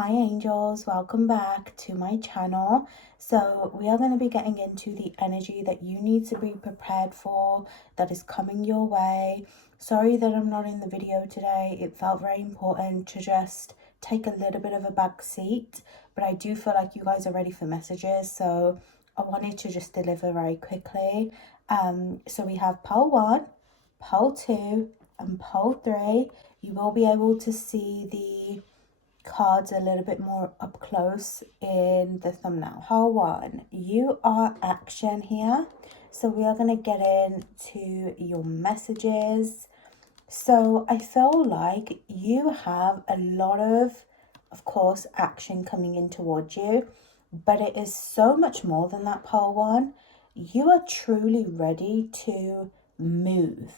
Hi angels, welcome back to my channel. So we are going to be getting into the energy that you need to be prepared for, that is coming your way. Sorry that I'm not in the video today. It felt very important to just take a little bit of a back seat, but I do feel like you guys are ready for messages, so I wanted to just deliver very quickly. So we have pole 1, pole 2 and pole 3. You will be able to see the cards a little bit more up close in the thumbnail. Pole 1, you are action here. So we are going to get into your messages. So I feel like you have a lot of course, action coming in towards you, but it is so much more than that, pole 1. You are truly ready to move,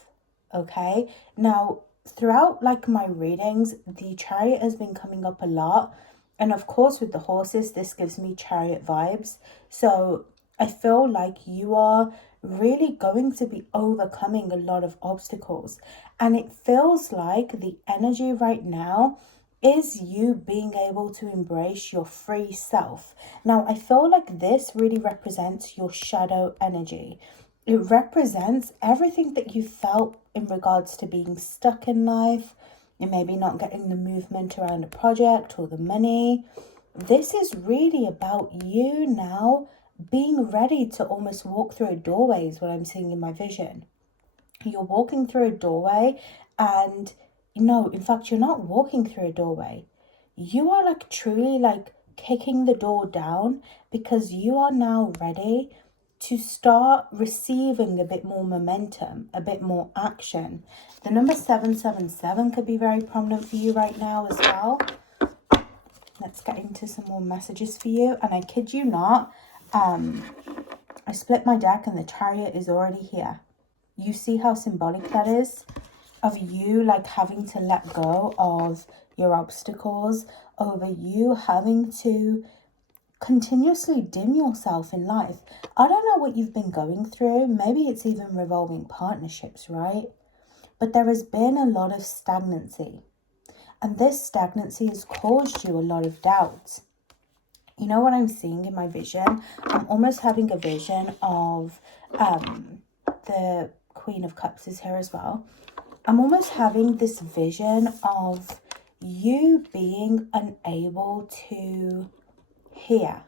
okay? Now, throughout like my readings, the Chariot has been coming up a lot, and of course with the horses, this gives me Chariot vibes. So I feel like you are really going to be overcoming a lot of obstacles, and it feels like the energy right now is you being able to embrace your free self. Now, I feel like this really represents your shadow energy. It represents everything that you felt in regards to being stuck in life and maybe not getting the movement around a project or the money. This is really about you now being ready to almost walk through a doorway, is what I'm seeing in my vision. You're walking through a doorway, and no, in fact, you're not walking through a doorway. You are like truly like kicking the door down, because you are now ready to start receiving a bit more momentum, a bit more action. The number 777 could be very prominent for you right now as well. Let's get into some more messages for you. And I kid you not, I split my deck and the Chariot is already here. You see how symbolic that is of you like having to let go of your obstacles, over you having to continuously dim yourself in life. I don't know what you've been going through. Maybe it's even revolving partnerships, right? But there has been a lot of stagnancy, and this stagnancy has caused you a lot of doubt. You know what I'm seeing in my vision? I'm almost having a vision of the Queen of Cups is here as well. I'm almost having this vision of you being unable to hear.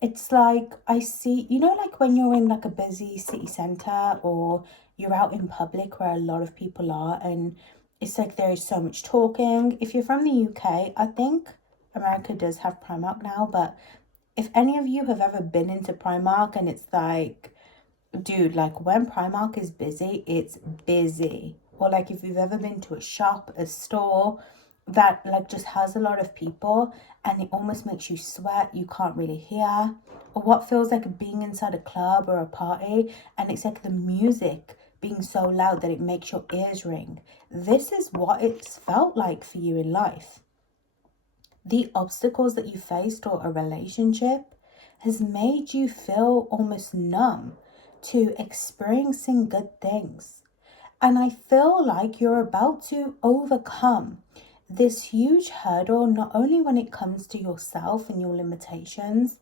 It's like I see, you know, like when you're in like a busy city centre, or you're out in public where a lot of people are, and it's like there is so much talking. If you're from the UK, I think America does have Primark now, but if any of you have ever been into Primark, and it's like, dude, like when Primark is busy, it's busy. Or like if you've ever been to a shop, a store that like just has a lot of people, and it almost makes you sweat, you can't really hear. Or what feels like being inside a club or a party, and it's like the music being so loud that it makes your ears ring. This is what it's felt like for you in life. The obstacles that you faced, or a relationship, has made you feel almost numb to experiencing good things. And I feel like you're about to overcome this huge hurdle, not only when it comes to yourself and your limitations,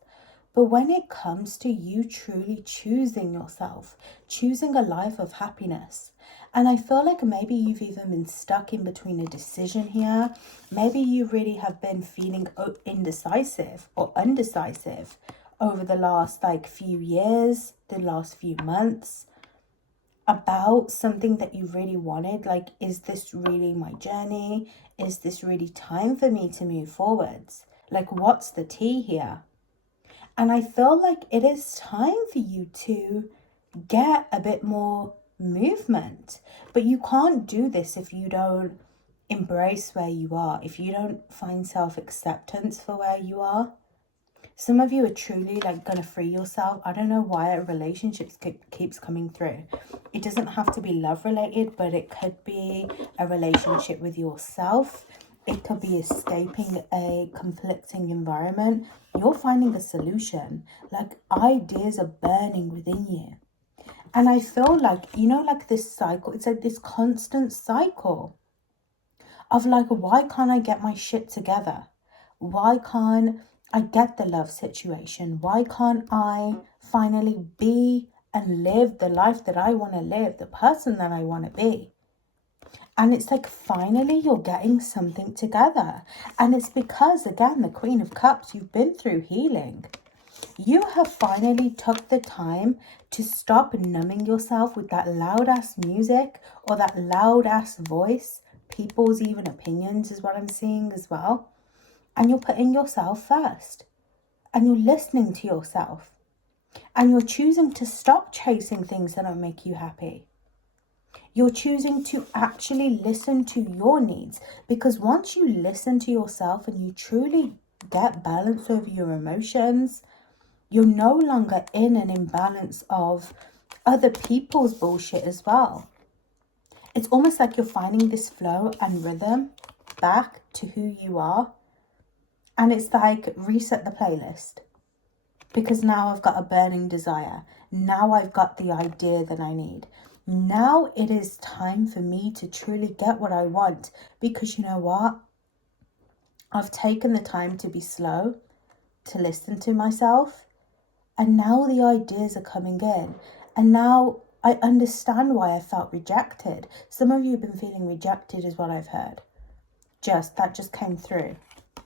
but when it comes to you truly choosing yourself, choosing a life of happiness. And I feel like maybe you've even been stuck in between a decision here. Maybe you really have been feeling indecisive or undecisive over the last like few years, the last few months, about something that you really wanted. Like, is this really my journey? Is this really time for me to move forwards? Like, what's the tea here? And I feel like it is time for you to get a bit more movement. But you can't do this if you don't embrace where you are, if you don't find self-acceptance for where you are. Some of you are truly like going to free yourself. I don't know why a relationship keeps coming through. It doesn't have to be love related, but it could be a relationship with yourself. It could be escaping a conflicting environment. You're finding a solution. Like, ideas are burning within you. And I feel like, you know, like this cycle, it's like this constant cycle of like, why can't I get my shit together? Why can't I get the love situation? Why can't I finally be and live the life that I want to live, the person that I want to be? And it's like, finally, you're getting something together. And it's because, again, the Queen of Cups, you've been through healing. You have finally took the time to stop numbing yourself with that loud ass music or that loud ass voice. People's even opinions is what I'm seeing as well. And you're putting yourself first. And you're listening to yourself. And you're choosing to stop chasing things that don't make you happy. You're choosing to actually listen to your needs, because once you listen to yourself and you truly get balance over your emotions, you're no longer in an imbalance of other people's bullshit as well. It's almost like you're finding this flow and rhythm back to who you are. And it's like, reset the playlist. Because now I've got a burning desire. Now I've got the idea that I need. Now it is time for me to truly get what I want. Because you know what? I've taken the time to be slow, to listen to myself. And now the ideas are coming in. And now I understand why I felt rejected. Some of you have been feeling rejected is what I've heard. That just came through.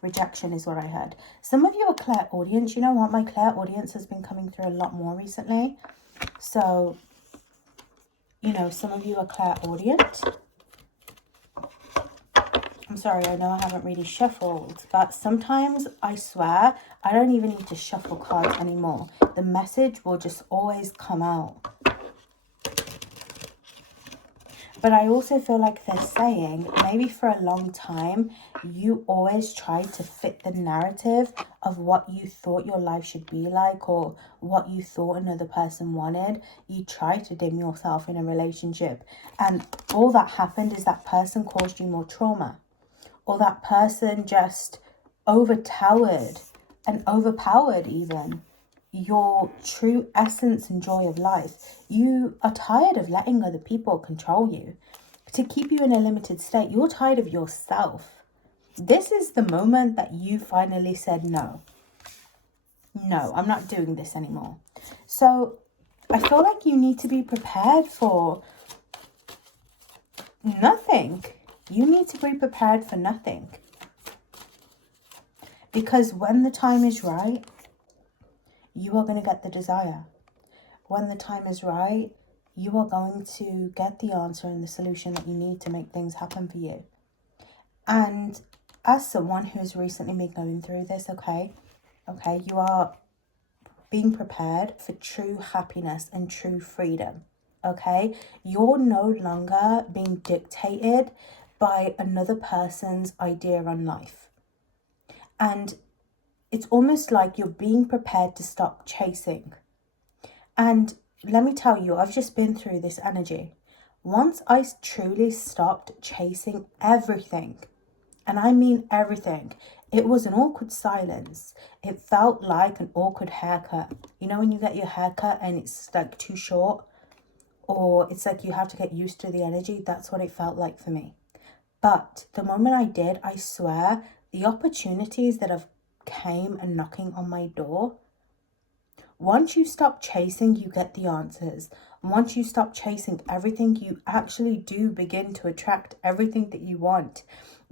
Rejection is what I heard. Some of you are clairaudience. You know what? My clairaudience has been coming through a lot more recently. So, you know, some of you are clairaudient. I'm sorry, I know I haven't really shuffled, but sometimes I swear I don't even need to shuffle cards anymore. The message will just always come out. But I also feel like they're saying, maybe for a long time, you always tried to fit the narrative of what you thought your life should be like, or what you thought another person wanted. You tried to dim yourself in a relationship. And all that happened is that person caused you more trauma. Or that person just overtowered and overpowered even your true essence and joy of life. You are tired of letting other people control you to keep you in a limited state. You're tired of yourself. This is the moment that you finally said, no, I'm not doing this anymore. So I feel like you need to be prepared for nothing. You need to be prepared for nothing. Because when the time is right, you are going to get the desire. When the time is right, you are going to get the answer and the solution that you need to make things happen for you. And as someone who's recently been going through this, okay, you are being prepared for true happiness and true freedom, okay? You're no longer being dictated by another person's idea on life. And it's almost like you're being prepared to stop chasing. And let me tell you, I've just been through this energy. Once I truly stopped chasing everything, and I mean everything, it was an awkward silence. It felt like an awkward haircut. You know when you get your haircut and it's like too short, or it's like you have to get used to the energy? That's what it felt like for me. But the moment I did, I swear, the opportunities that have came and knocking on my door, once you stop chasing, you get the answers. Once you stop chasing everything, you actually do begin to attract everything that you want.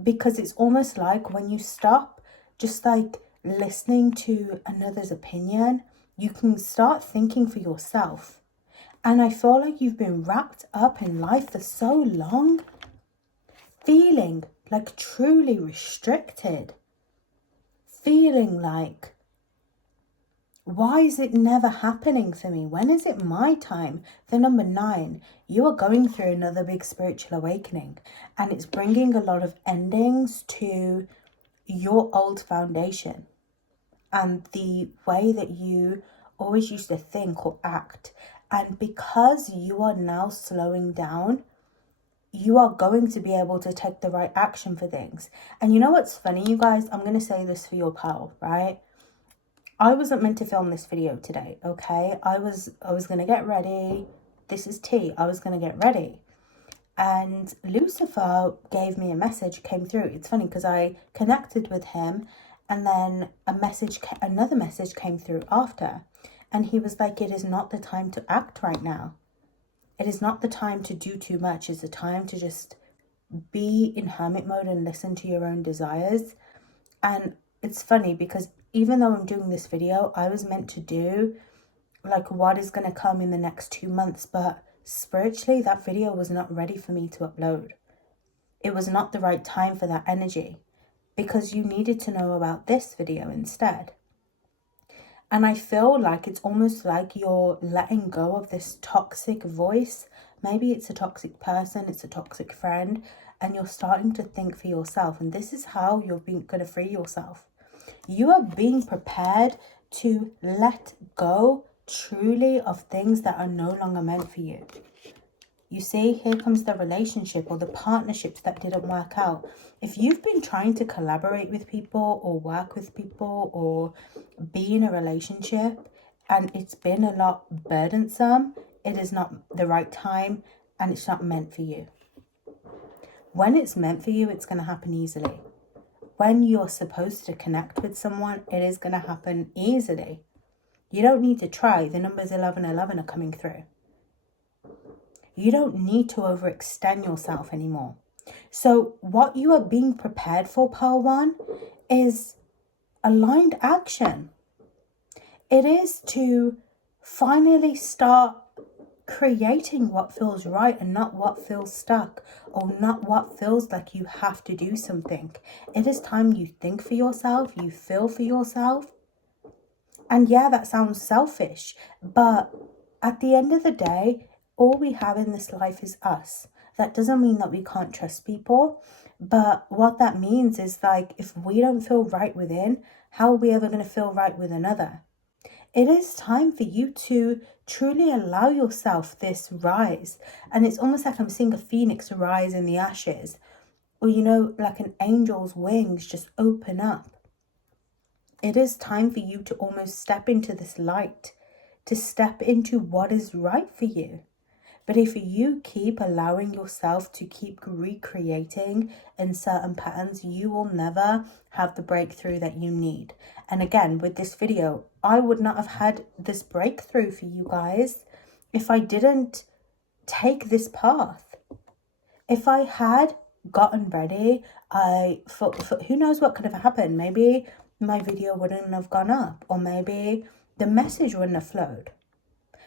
Because it's almost like when you stop just like listening to another's opinion, you can start thinking for yourself. And I feel like you've been wrapped up in life for so long, feeling like truly restricted, feeling like, why is it never happening for me? When is it my time? The number 9, you are going through another big spiritual awakening, and it's bringing a lot of endings to your old foundation and the way that you always used to think or act. And because you are now slowing down, you are going to be able to take the right action for things. And you know what's funny, you guys? I'm going to say this for your pal, right? I wasn't meant to film this video today, okay? I was going to get ready. This is tea. I was going to get ready. And Lucifer gave me a message, came through. It's funny because I connected with him And then another message came through after. And he was like, it is not the time to act right now. It is not the time to do too much. It's the time to just be in hermit mode and listen to your own desires. And it's funny because even though I'm doing this video, I was meant to do like what is going to come in the next 2 months. But spiritually, that video was not ready for me to upload. It was not the right time for that energy because you needed to know about this video instead. And I feel like it's almost like you're letting go of this toxic voice. Maybe it's a toxic person, it's a toxic friend, and you're starting to think for yourself. And this is how you're going to free yourself. You are being prepared to let go truly of things that are no longer meant for you. You see, here comes the relationship or the partnerships that didn't work out. If you've been trying to collaborate with people or work with people or be in a relationship and it's been a lot burdensome, it is not the right time and it's not meant for you. When it's meant for you, it's going to happen easily. When you're supposed to connect with someone, it is going to happen easily. You don't need to try. The numbers 1111 are coming through. You don't need to overextend yourself anymore. So what you are being prepared for, Pile 1, is aligned action. It is to finally start creating what feels right and not what feels stuck or not what feels like you have to do something. It is time you think for yourself, you feel for yourself. And yeah, that sounds selfish, but at the end of the day, all we have in this life is us. That doesn't mean that we can't trust people, but what that means is like, if we don't feel right within, how are we ever going to feel right with another? It is time for you to truly allow yourself this rise. And it's almost like I'm seeing a phoenix rise in the ashes, or like an angel's wings just open up. It is time for you to almost step into this light, to step into what is right for you. But if you keep allowing yourself to keep recreating in certain patterns, you will never have the breakthrough that you need. And again, with this video, I would not have had this breakthrough for you guys if I didn't take this path. If I had gotten ready, who knows what could have happened? Maybe my video wouldn't have gone up, or maybe the message wouldn't have flowed.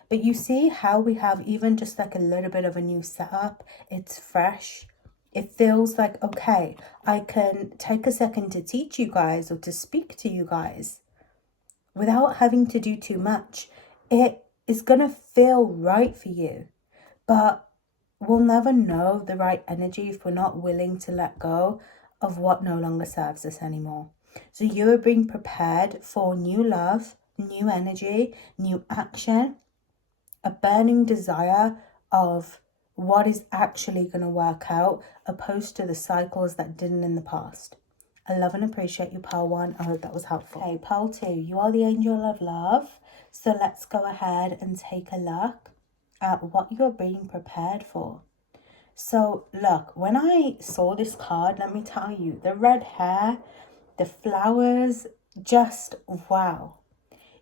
But you see how we have even just like a little bit of a new setup. It's fresh. It feels like, okay, I can take a second to teach you guys or to speak to you guys without having to do too much. It is going to feel right for you. But we'll never know the right energy if we're not willing to let go of what no longer serves us anymore. So you are being prepared for new love, new energy, new action, a burning desire of what is actually going to work out, opposed to the cycles that didn't in the past. I love and appreciate you, Pile 1. I hope that was helpful. Okay, Pile 2, you are the angel of love. So let's go ahead and take a look at what you're being prepared for. So look, when I saw this card, let me tell you, the red hair, the flowers, just wow.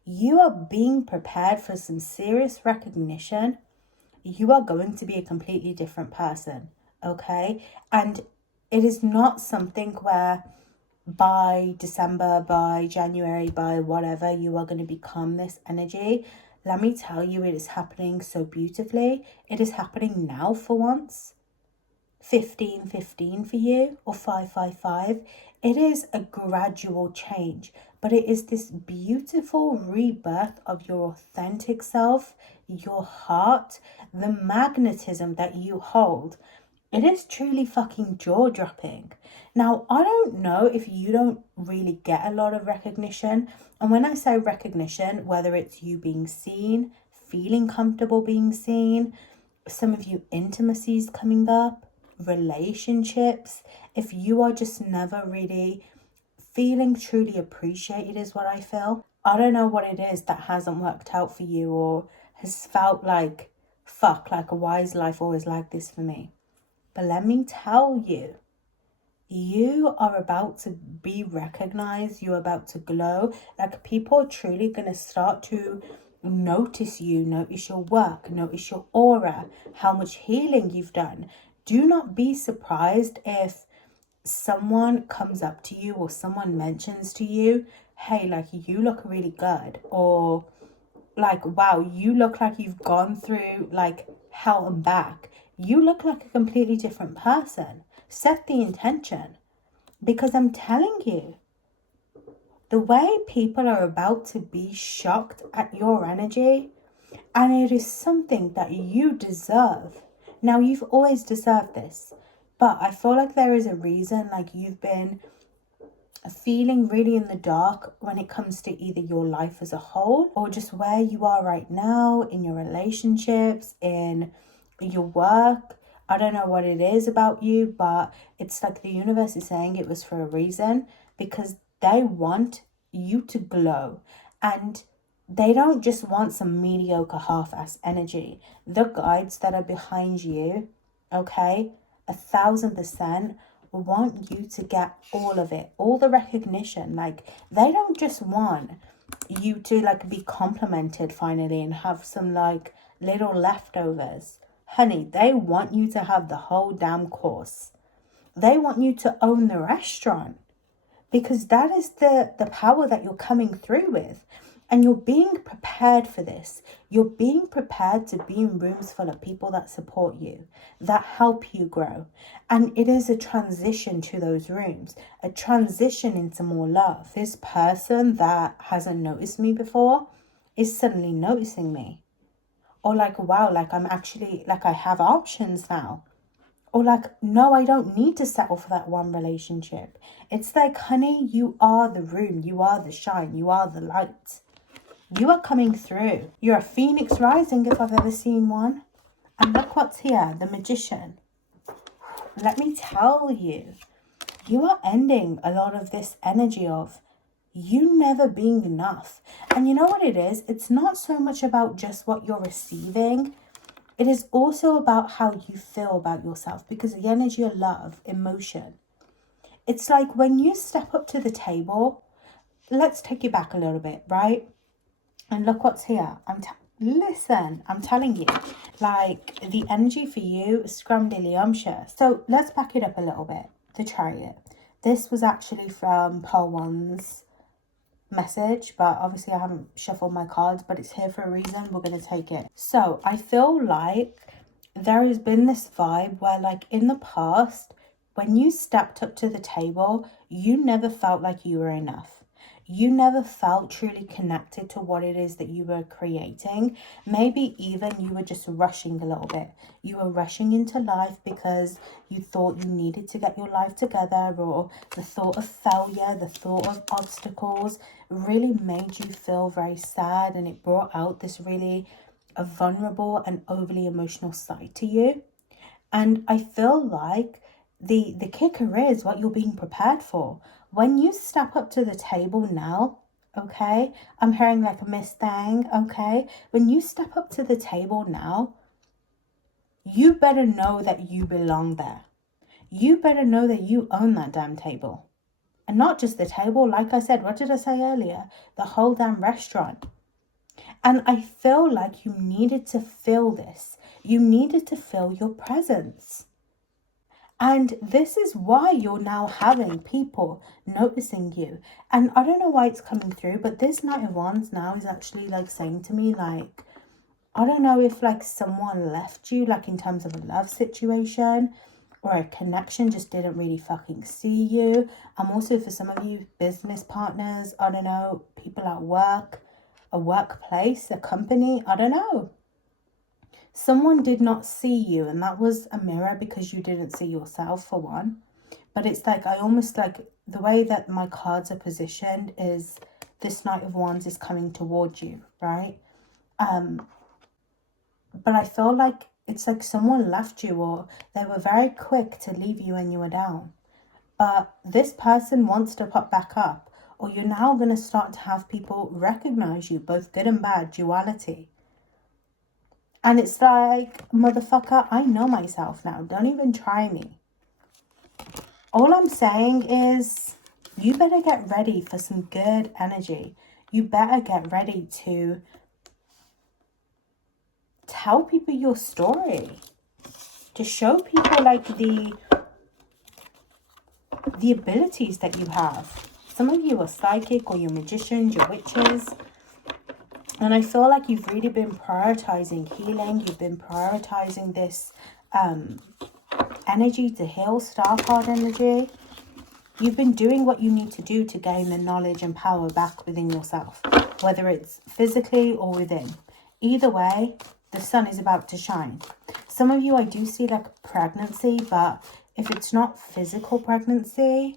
You are being prepared for some serious recognition. You are going to be a completely different person, okay? And it is not something where by December, by January, by whatever, you are going to become this energy. Let me tell you, it is happening so beautifully. It is happening now for once. 15-15 for you, or 5-5-5. It is a gradual change, but it is this beautiful rebirth of your authentic self, your heart, the magnetism that you hold. It is truly fucking jaw-dropping. Now, I don't know if you don't really get a lot of recognition. And when I say recognition, whether it's you being seen, feeling comfortable being seen, some of you intimacies coming up, relationships, if you are just never really feeling truly appreciated is what I feel. I don't know what it is that hasn't worked out for you or has felt like, fuck, like why is life always like this for me? But let me tell you, you are about to be recognized. You're about to glow. Like, people are truly going to start to notice you, notice your work, notice your aura, how much healing you've done. Do not be surprised if someone comes up to you or someone mentions to you, hey, like, you look really good, or like, wow, you look like you've gone through like hell and back. You look like a completely different person. Set the intention, because I'm telling you, the way people are about to be shocked at your energy, and it is something that you deserve. Now, you've always deserved this, but I feel like there is a reason, like, you've been feeling really in the dark when it comes to either your life as a whole or just where you are right now in your relationships, in your work. I don't know what it is about you, but it's like the universe is saying it was for a reason, because they want you to glow, and they don't just want some mediocre half-ass energy. The guides that are behind you, okay, 1,000% want you to get all of it, all the recognition. Like, they don't just want you to like be complimented finally and have some like little leftovers. Honey, they want you to have the whole damn course. They want you to own the restaurant, because that is the power that you're coming through with. And you're being prepared for this. You're being prepared to be in rooms full of people that support you, that help you grow. And it is a transition to those rooms, a transition into more love. This person that hasn't noticed me before is suddenly noticing me. Or like, wow, like, I'm actually, like, I have options now. Or like, no, I don't need to settle for that one relationship. It's like, honey, you are the room, you are the shine, you are the light. You are coming through. You're a phoenix rising if I've ever seen one. And look what's here, the Magician. Let me tell you, you are ending a lot of this energy of you never being enough. And you know what it is? It's not so much about just what you're receiving. It is also about how you feel about yourself, because the energy of love, emotion, it's like when you step up to the table, let's take you back a little bit, right? And look what's here. Listen, I'm telling you, like, the energy for you is scrumdiddlyumptious. So let's back it up a little bit. The Chariot. This was actually from Pearl One's message, but obviously I haven't shuffled my cards, but it's here for a reason. We're going to take it. So I feel like there has been this vibe where, like, in the past, when you stepped up to the table, you never felt like you were enough. You never felt truly connected to what it is that you were creating. Maybe even you were just rushing a little bit. You were rushing into life because you thought you needed to get your life together, or the thought of failure, the thought of obstacles really made you feel very sad, and it brought out this really a vulnerable and overly emotional side to you. And I feel like the kicker is what you're being prepared for. When you step up to the table now, okay, I'm hearing like a Miss Thang, okay? When you step up to the table now, you better know that you belong there. You better know that you own that damn table. And not just the table, like I said, what did I say earlier? The whole damn restaurant. And I feel like you needed to feel this. You needed to feel your presence. And this is why you're now having people noticing you. And I don't know why it's coming through, but this Knight of Wands now is actually like saying to me, like, I don't know if like someone left you, like in terms of a love situation, or a connection just didn't really fucking see you. Also, for some of you business partners, I don't know, people at work, a workplace, a company, I don't know. Someone did not see you, and that was a mirror because you didn't see yourself, for one. But it's like, I almost like the way that my cards are positioned is this Knight of Wands is coming towards you, right? But I feel like it's like someone left you, or they were very quick to leave you when you were down. But this person wants to pop back up, or you're now going to start to have people recognize you, both good and bad, duality. And it's like, motherfucker, I know myself now. Don't even try me. all I'm saying is you better get ready for some good energy. You better get ready to tell people your story, to show people like the abilities that you have. Some of you are psychic, or you're magicians, you're witches. And I feel like you've really been prioritizing healing. You've been prioritizing this energy to heal, star card energy. You've been doing what you need to do to gain the knowledge and power back within yourself, whether it's physically or within. Either way, the sun is about to shine. Some of you, I do see like pregnancy, but if it's not physical pregnancy,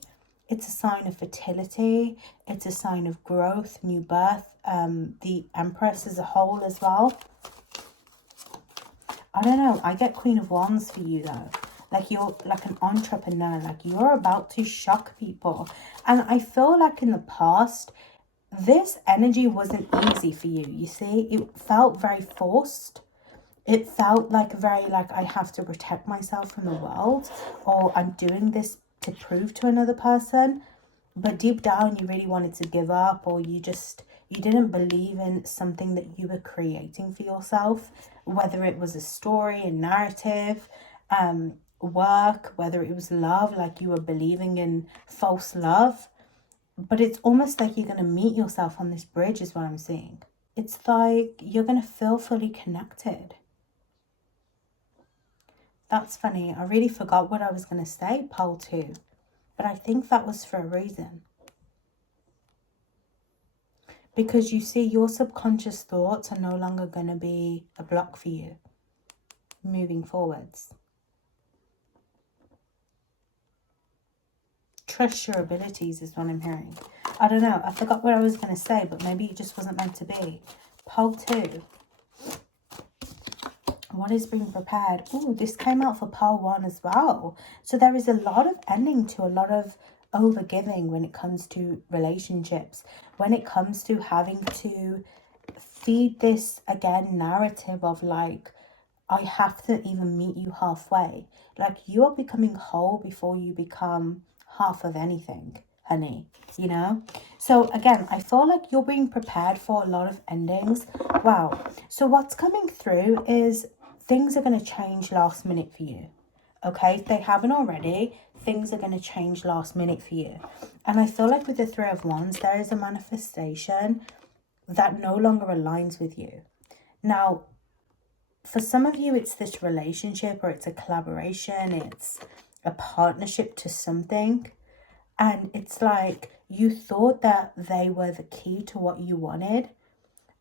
it's a sign of fertility. It's a sign of growth, new birth. The Empress as a whole as well. I don't know. I get Queen of Wands for you though. Like you're like an entrepreneur. Like you're about to shock people. And I feel like in the past, this energy wasn't easy for you. You see, it felt very forced. It felt like very like I have to protect myself from the world, or I'm doing this to prove to another person. But deep down you really wanted to give up, or you didn't believe in something that you were creating for yourself, whether it was a story, a narrative, work, whether it was love, like you were believing in false love. But it's almost like you're going to meet yourself on this bridge is what I'm seeing. It's like you're going to feel fully connected. That's funny. I really forgot what I was going to say, pole 2. But I think that was for a reason. Because you see, your subconscious thoughts are no longer going to be a block for you moving forwards. Trust your abilities is what I'm hearing. I don't know. I forgot what I was going to say, but maybe it just wasn't meant to be. Pole 2. What is being prepared? Oh, this came out for pole 1 as well. So there is a lot of ending to a lot of overgiving when it comes to relationships. When it comes to having to feed this, again, narrative of like, I have to even meet you halfway. Like you are becoming whole before you become half of anything, honey, you know? So again, I feel like you're being prepared for a lot of endings. Wow. So what's coming through is things are going to change last minute for you. Okay, if they haven't already, things are going to change last minute for you. And I feel like with the 3 of Wands, there is a manifestation that no longer aligns with you. Now, for some of you, it's this relationship, or it's a collaboration, it's a partnership to something. And it's like you thought that they were the key to what you wanted.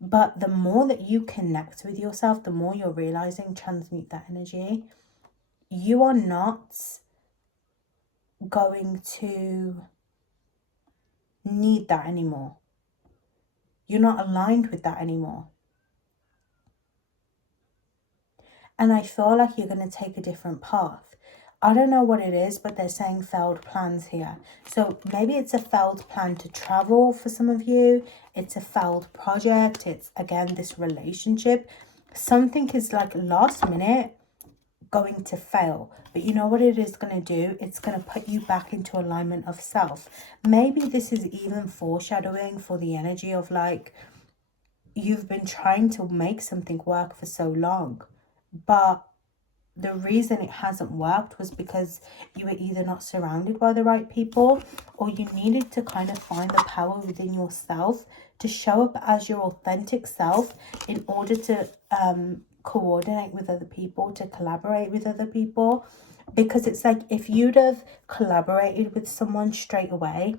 But the more that you connect with yourself, the more you're realizing, transmute that energy. You are not going to need that anymore. You're not aligned with that anymore. And I feel like you're going to take a different path. I don't know what it is, but they're saying failed plans here. So maybe it's a failed plan to travel for some of you. It's a failed project. It's, again, this relationship. Something is like last minute going to fail. But you know what it is going to do? It's going to put you back into alignment of self. Maybe this is even foreshadowing for the energy of like, you've been trying to make something work for so long, but the reason it hasn't worked was because you were either not surrounded by the right people, or you needed to kind of find the power within yourself to show up as your authentic self in order to coordinate with other people, to collaborate with other people. Because it's like if you'd have collaborated with someone straight away,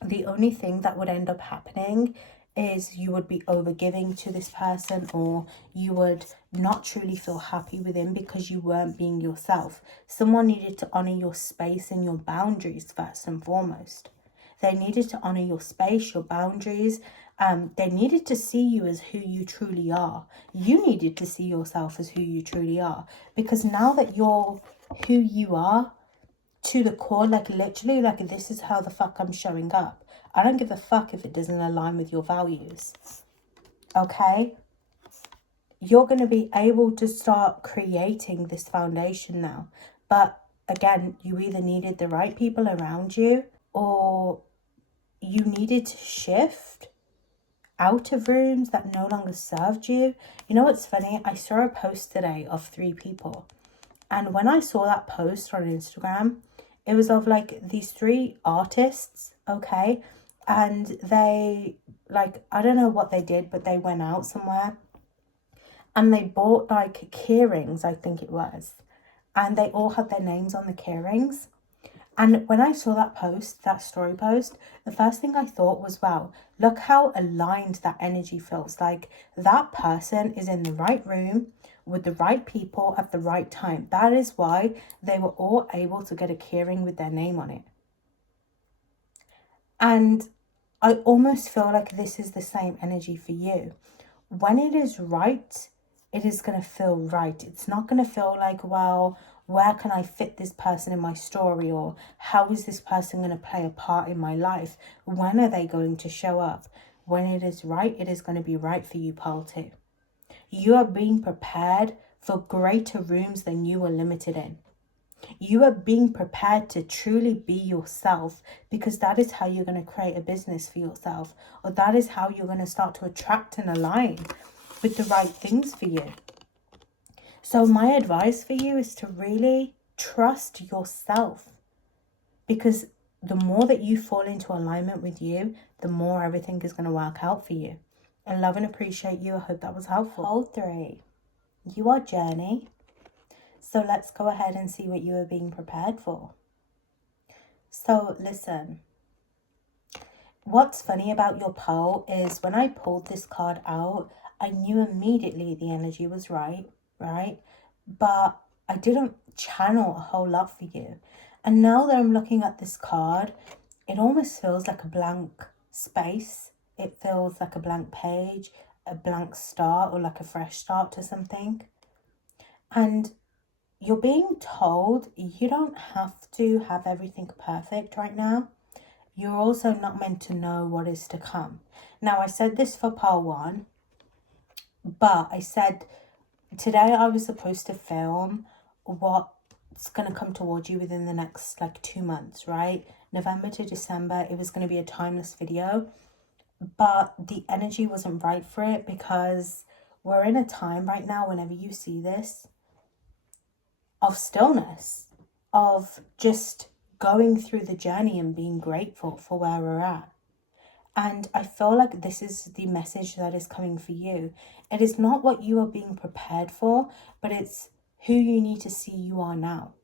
the only thing that would end up happening is you would be overgiving to this person, or you would not truly feel happy with him because you weren't being yourself. Someone needed to honor your space and your boundaries first and foremost. They needed to honor your space, your boundaries. They needed to see you as who you truly are. You needed to see yourself as who you truly are, because now that you're who you are to the core, like literally, like this is how the fuck I'm showing up. I don't give a fuck if it doesn't align with your values. Okay? You're going to be able to start creating this foundation now. But again, you either needed the right people around you, or you needed to shift out of rooms that no longer served you. You know what's funny? I saw a post today of 3 people. And when I saw that post on Instagram, it was of like these 3 artists, okay? And they, like, I don't know what they did, but they went out somewhere and they bought like key rings, I think it was. And they all had their names on the key rings. And when I saw that post, that story post, the first thing I thought was, wow, look how aligned that energy feels. Like that person is in the right room with the right people at the right time. That is why they were all able to get a keyring with their name on it. And I almost feel like this is the same energy for you. When it is right, it is going to feel right. It's not going to feel like, well, where can I fit this person in my story, or how is this person going to play a part in my life? When are they going to show up? When it is right, it is going to be right for you, Pearl 2. You are being prepared for greater rooms than you were limited in. You are being prepared to truly be yourself, because that is how you're going to create a business for yourself, or that is how you're going to start to attract and align with the right things for you. So my advice for you is to really trust yourself, because the more that you fall into alignment with you, the more everything is going to work out for you. I love and appreciate you. I hope that was helpful. Hole 3, you are journey. So let's go ahead and see what you are being prepared for. So listen, what's funny about your Pearl is when I pulled this card out, I knew immediately the energy was right? But I didn't channel a whole lot for you. And now that I'm looking at this card, it almost feels like a blank space. It feels like a blank page, a blank start, or like a fresh start to something. And you're being told you don't have to have everything perfect right now. You're also not meant to know what is to come. Now, I said this for Pearl 1, but I said today I was supposed to film what's going to come towards you within the next like 2 months, right? November to December, it was going to be a timeless video, but the energy wasn't right for it, because we're in a time right now, whenever you see this, of stillness, of just going through the journey and being grateful for where we're at. And I feel like this is the message that is coming for you. It is not what you are being prepared for, but it's who you need to see you are now.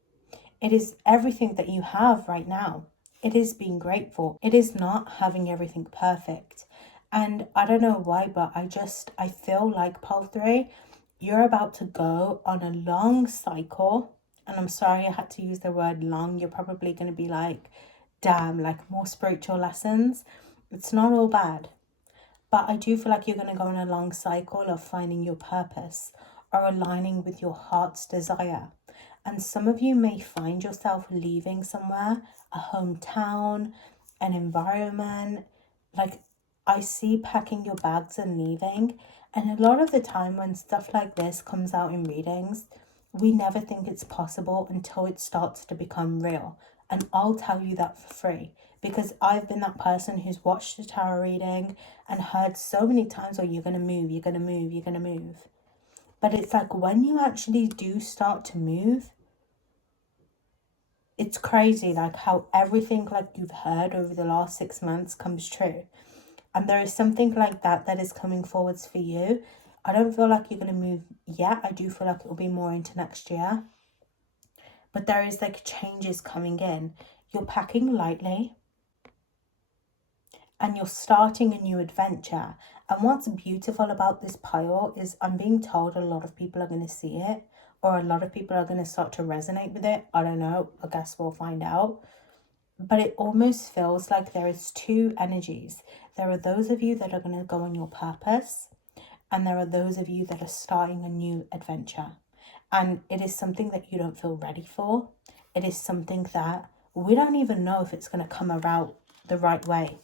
It is everything that you have right now. It is being grateful. It is not having everything perfect. And I don't know why, but I feel like Pearl 3, you're about to go on a long cycle. And I'm sorry I had to use the word long. You're probably going to be like, damn, like more spiritual lessons. It's not all bad. But I do feel like you're going to go on a long cycle of finding your purpose, or aligning with your heart's desire. And some of you may find yourself leaving somewhere, a hometown, an environment. Like, I see packing your bags and leaving. And a lot of the time when stuff like this comes out in readings, we never think it's possible until it starts to become real. And I'll tell you that for free, because I've been that person who's watched the tarot reading and heard so many times, oh, you're going to move, you're going to move, you're going to move. But it's like when you actually do start to move, it's crazy like how everything like you've heard over the last 6 months comes true. And there is something like that is coming forwards for you. I don't feel like you're going to move yet. I do feel like it will be more into next year. But there is like changes coming in. You're packing lightly. And you're starting a new adventure. And what's beautiful about this pile is I'm being told a lot of people are going to see it, or a lot of people are going to start to resonate with it. I don't know. I guess we'll find out. But it almost feels like there is 2 energies. There are those of you that are going to go on your purpose, and there are those of you that are starting a new adventure. And it is something that you don't feel ready for. It is something that we don't even know if it's going to come about the right way.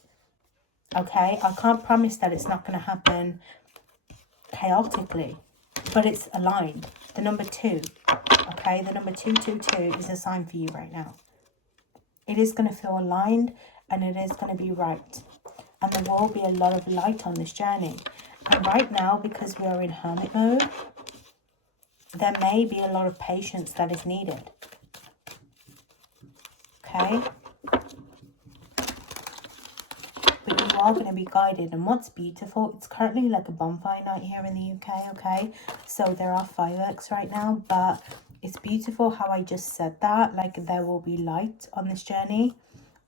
Okay, I can't promise that it's not going to happen chaotically, but it's aligned. The number 2, okay? The number 222 is a sign for you right now. It is going to feel aligned and it is going to be right. And there will be a lot of light on this journey. And right now, because we are in hermit mode, there may be a lot of patience that is needed. Okay? But you are going to be guided. And what's beautiful, it's currently like a bonfire night here in the UK, okay? So there are fireworks right now, but it's beautiful how I just said that. Like, there will be light on this journey.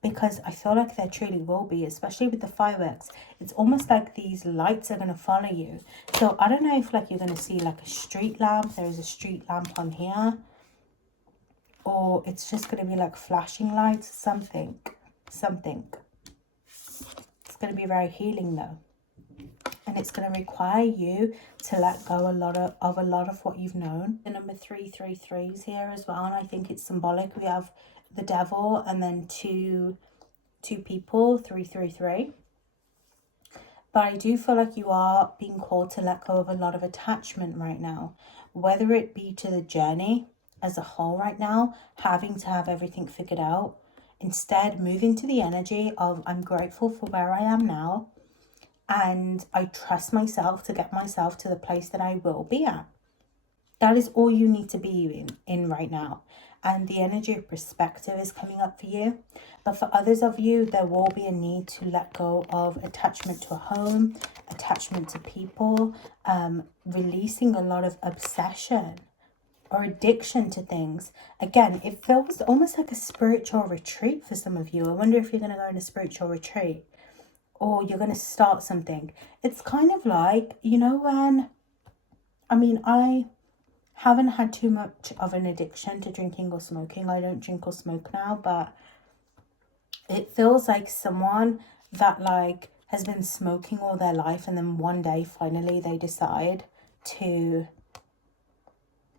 Because I feel like there truly will be, especially with the fireworks. It's almost like these lights are going to follow you. So I don't know if like you're going to see like a street lamp. There is a street lamp on here. Or it's just going to be like flashing lights. Something. It's going to be very healing though. And it's going to require you to let go of a lot of what you've known. The number 333 is here as well. And I think it's symbolic. We have the devil and then two people, 333. But I do feel like you are being called to let go of a lot of attachment right now, whether it be to the journey as a whole right now, having to have everything figured out, instead moving to the energy of I'm grateful for where I am now and I trust myself to get myself to the place that I will be at. That is all you need to be in right now. And the energy of perspective is coming up for you. But for others of you, there will be a need to let go of attachment to a home, attachment to people, releasing a lot of obsession or addiction to things. Again, it feels almost like a spiritual retreat for some of you. I wonder if you're going to go on a spiritual retreat or you're going to start something. It's kind of like, you know, when, I mean, I haven't had too much of an addiction to drinking or smoking. I don't drink or smoke now, but it feels like someone that like has been smoking all their life and then one day finally they decide to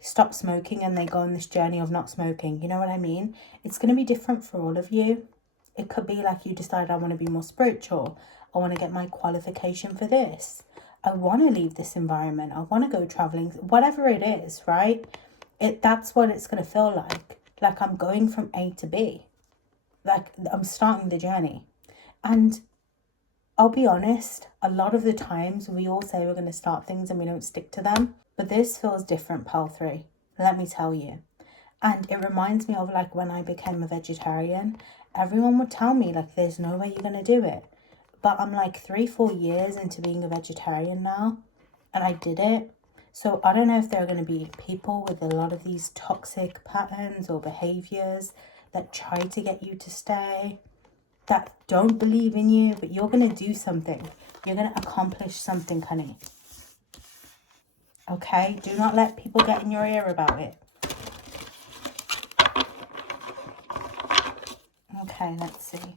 stop smoking and they go on this journey of not smoking. You know what I mean? It's going to be different for all of you. It could be like you decide I want to be more spiritual. I want to get my qualification for this. I want to leave this environment. I want to go traveling. Whatever it is, right? That's what it's going to feel like. Like I'm going from A to B. Like I'm starting the journey. And I'll be honest, a lot of the times we all say we're going to start things and we don't stick to them. But this feels different, Pile 3. Let me tell you. And it reminds me of like when I became a vegetarian. Everyone would tell me like there's no way you're going to do it. But I'm like 3-4 years into being a vegetarian now. And I did it. So I don't know if there are going to be people with a lot of these toxic patterns or behaviors that try to get you to stay, that don't believe in you, but you're going to do something. You're going to accomplish something, honey. Okay? Do not let people get in your ear about it. Okay, let's see.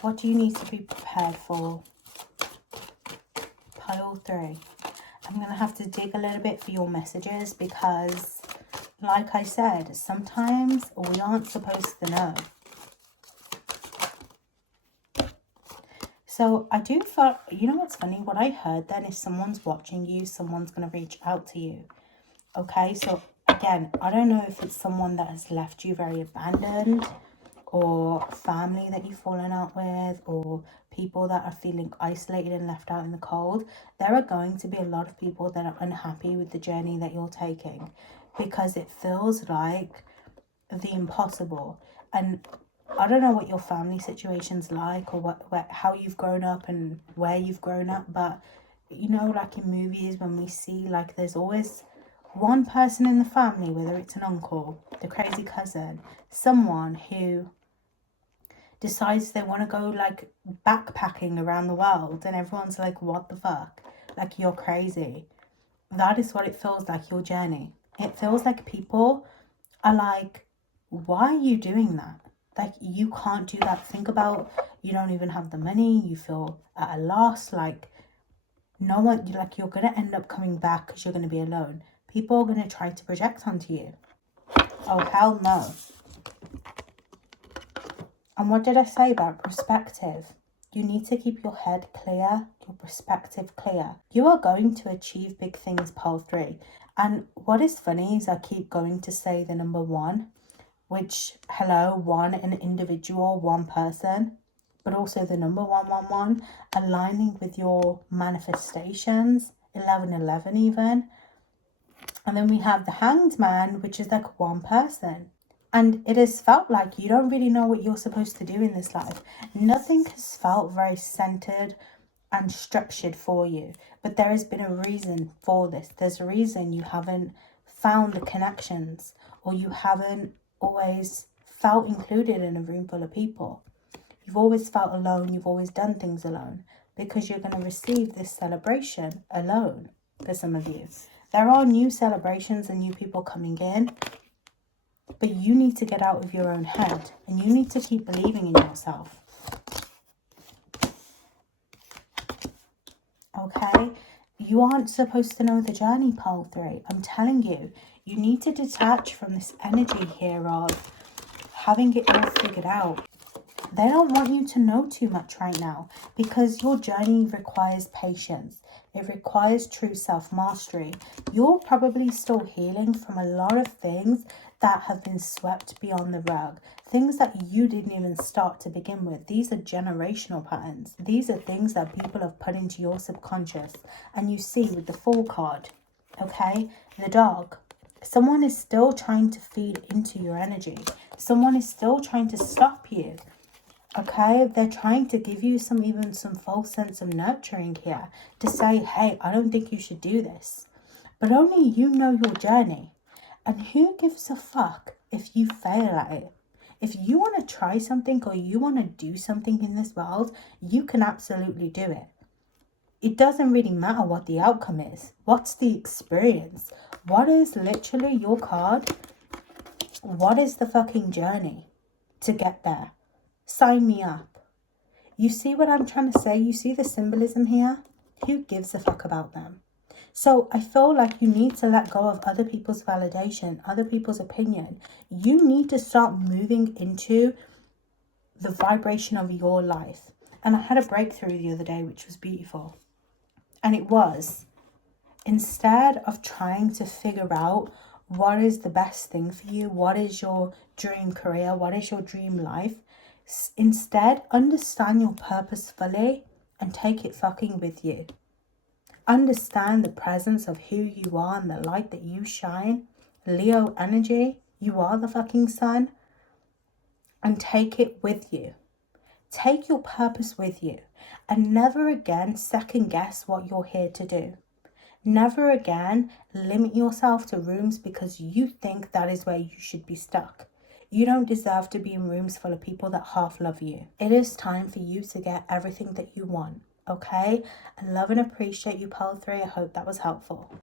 What do you need to be prepared for? Pile 3. I'm going to have to dig a little bit for your messages because, like I said, sometimes we aren't supposed to know. So I do feel, you know what's funny? What I heard then is someone's watching you, someone's going to reach out to you. Okay, so again, I don't know if it's someone that has left you very abandoned, or family that you've fallen out with, or people that are feeling isolated and left out in the cold. There are going to be a lot of people that are unhappy with the journey that you're taking because it feels like the impossible. And I don't know what your family situation's like or how you've grown up and where you've grown up, but you know, like in movies when we see like there's always one person in the family, whether it's an uncle, the crazy cousin, someone who decides they want to go like backpacking around the world and everyone's like, what the fuck? Like, you're crazy. That is what it feels like, your journey. It feels like people are like, why are you doing that? Like, you can't do that. Think about, you don't even have the money. You feel at a loss. Like, no one, like, you're going to end up coming back because you're going to be alone. People are going to try to project onto you. Oh, hell no. And what did I say about perspective? You need to keep your head clear, your perspective clear. You are going to achieve big things, Pile 3. And what is funny is I keep going to say the number one, which, hello, one, an individual, one person, but also the number 111, aligning with your manifestations, 1111 even. And then we have the Hanged Man, which is like one person. And it has felt like you don't really know what you're supposed to do in this life. Nothing has felt very centered and structured for you. But there has been a reason for this. There's a reason you haven't found the connections, or you haven't always felt included in a room full of people. You've always felt alone. You've always done things alone, because you're going to receive this celebration alone for some of you. There are new celebrations and new people coming in, but you need to get out of your own head and you need to keep believing in yourself. Okay? You aren't supposed to know the journey, Pole 3. I'm telling you, you need to detach from this energy here of having it all figured out. They don't want you to know too much right now, because your journey requires patience. It requires true self-mastery. You're probably still healing from a lot of things that have been swept beyond the rug. Things that you didn't even start to begin with. These are generational patterns. These are things that people have put into your subconscious. And you see with the Fool card, okay, the dog. Someone is still trying to feed into your energy. Someone is still trying to stop you. Okay, they're trying to give you even some false sense of nurturing here to say, hey, I don't think you should do this. But only you know your journey. And who gives a fuck if you fail at it? If you want to try something or you want to do something in this world, you can absolutely do it. It doesn't really matter what the outcome is. What's the experience? What is literally your card? What is the fucking journey to get there? Sign me up. You see what I'm trying to say? You see the symbolism here? Who gives a fuck about them? So I feel like you need to let go of other people's validation, other people's opinion. You need to start moving into the vibration of your life. And I had a breakthrough the other day, which was beautiful. And it was, instead of trying to figure out what is the best thing for you, what is your dream career, what is your dream life, instead, understand your purpose fully and take it fucking with you. Understand the presence of who you are and the light that you shine. Leo energy, you are the fucking sun. And take it with you. Take your purpose with you. And never again second guess what you're here to do. Never again limit yourself to rooms because you think that is where you should be stuck. You don't deserve to be in rooms full of people that half love you. It is time for you to get everything that you want, okay? I love and appreciate you, Pole 3. I hope that was helpful.